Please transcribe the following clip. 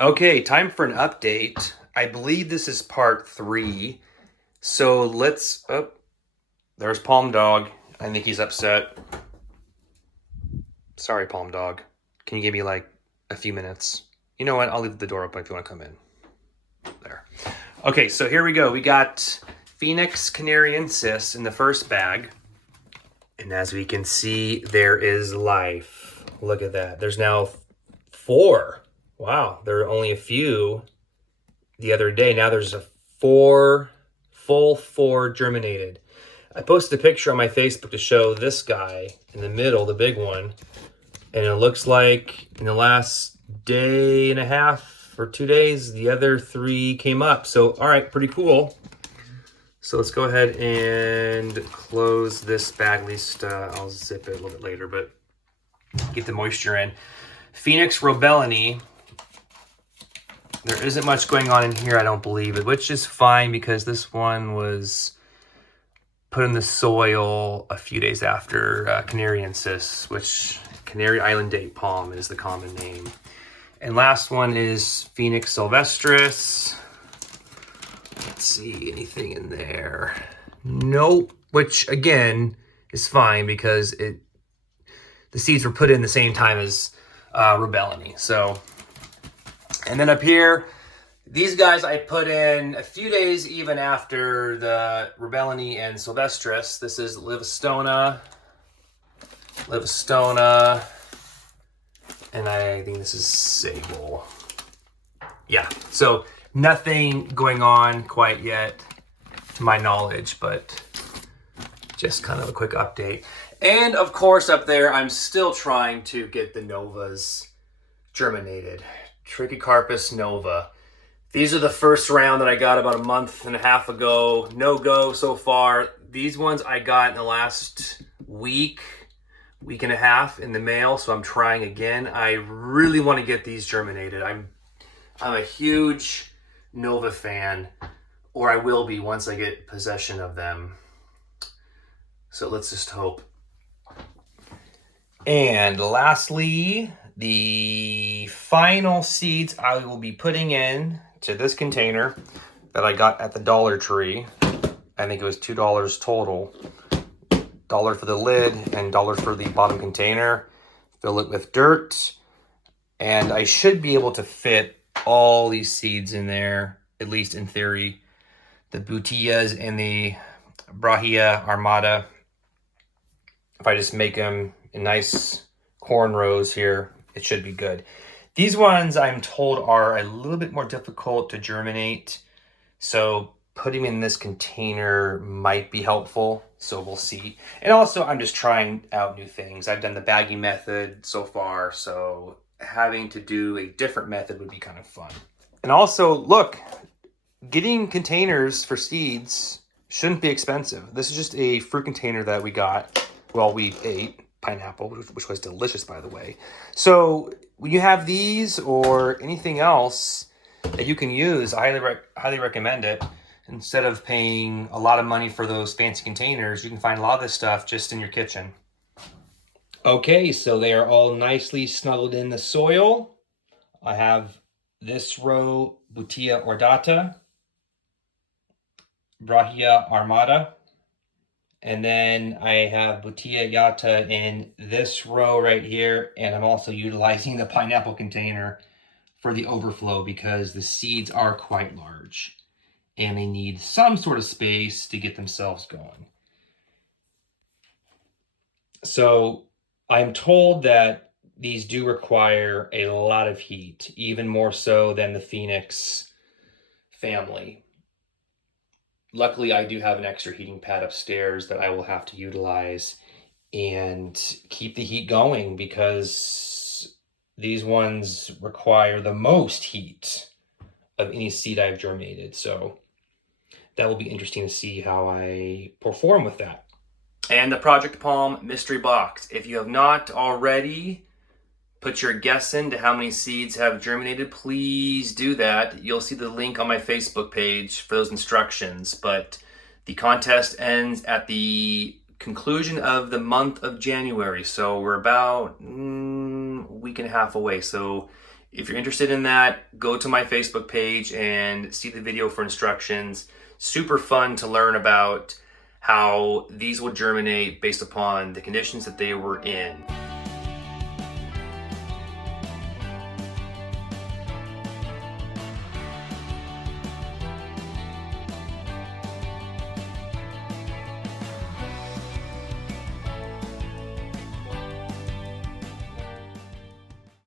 Okay, time for an update. I believe this is part 3. So let's. Oh, there's Palm Dog. I think he's upset. Sorry, Palm Dog. Can you give me like a few minutes? You know what? I'll leave the door open if you want to come in. There. Okay, so here we go. We got Phoenix Canariensis in the first bag. And as we can see, there is life. Look at that. There's now 4. Wow, there are only a few the other day. Now there's a 4 germinated. I posted a picture on my Facebook to show this guy in the middle, the big one. And it looks like in the last day and a half or 2 days, the other 3 came up. So, all right, pretty cool. So let's go ahead and close this bag. At least I'll zip it a little bit later, but get the moisture in. Phoenix robellini. There isn't much going on in here, I don't believe, which is fine because this one was put in the soil a few days after Canariensis, which Canary Island date palm is the common name. And last one is Phoenix sylvestris. Let's see, anything in there? Nope, which again is fine because the seeds were put in the same time as robellini. So, and then up here, these guys I put in a few days even after the robellini and sylvestris. This is Livistona, and I think this is sable. Yeah, so nothing going on quite yet to my knowledge, but just kind of a quick update. And of course up there, I'm still trying to get the novas germinated. Trichocarpus nova. These are the first round that I got about a month and a half ago. No go so far. These ones I got in the last week and a half in the mail, so I'm trying again. I really want to get these germinated. I'm a huge Nova fan, or I will be once I get possession of them. So let's just hope. And lastly, the final seeds I will be putting in to this container that I got at the Dollar Tree. I think it was $2 total. $1 for the lid and $1 for the bottom container. Fill it with dirt. And I should be able to fit all these seeds in there, at least in theory. The Butillas and the Brahia Armata. If I just make them in nice cornrows here, it should be good. These ones I'm told are a little bit more difficult to germinate. So putting in this container might be helpful. So we'll see. And also I'm just trying out new things. I've done the bagging method so far. So having to do a different method would be kind of fun. And also, look, getting containers for seeds shouldn't be expensive. This is just a fruit container that we got. Well, we ate pineapple, which was delicious, by the way. So when you have these or anything else that you can use, I highly recommend it. Instead of paying a lot of money for those fancy containers, you can find a lot of this stuff just in your kitchen. Okay, so they are all nicely snuggled in the soil. I have this row Butilla ordata, Brahia armata, and then I have Butilla yata in this row right here, and I'm also utilizing the pineapple container for the overflow because the seeds are quite large and they need some sort of space to get themselves going. So I'm told that these do require a lot of heat, even more so than the Phoenix family. Luckily, I do have an extra heating pad upstairs that I will have to utilize and keep the heat going because these ones require the most heat of any seed I've germinated. So that will be interesting to see how I perform with that. And the Project Palm mystery box. If you have not already put your guess into how many seeds have germinated, please do that. You'll see the link on my Facebook page for those instructions. But the contest ends at the conclusion of the month of January. So we're about a week and a half away. So If you're interested in that, go to my Facebook page and see the video for instructions. Super fun to learn about how these will germinate based upon the conditions that they were in.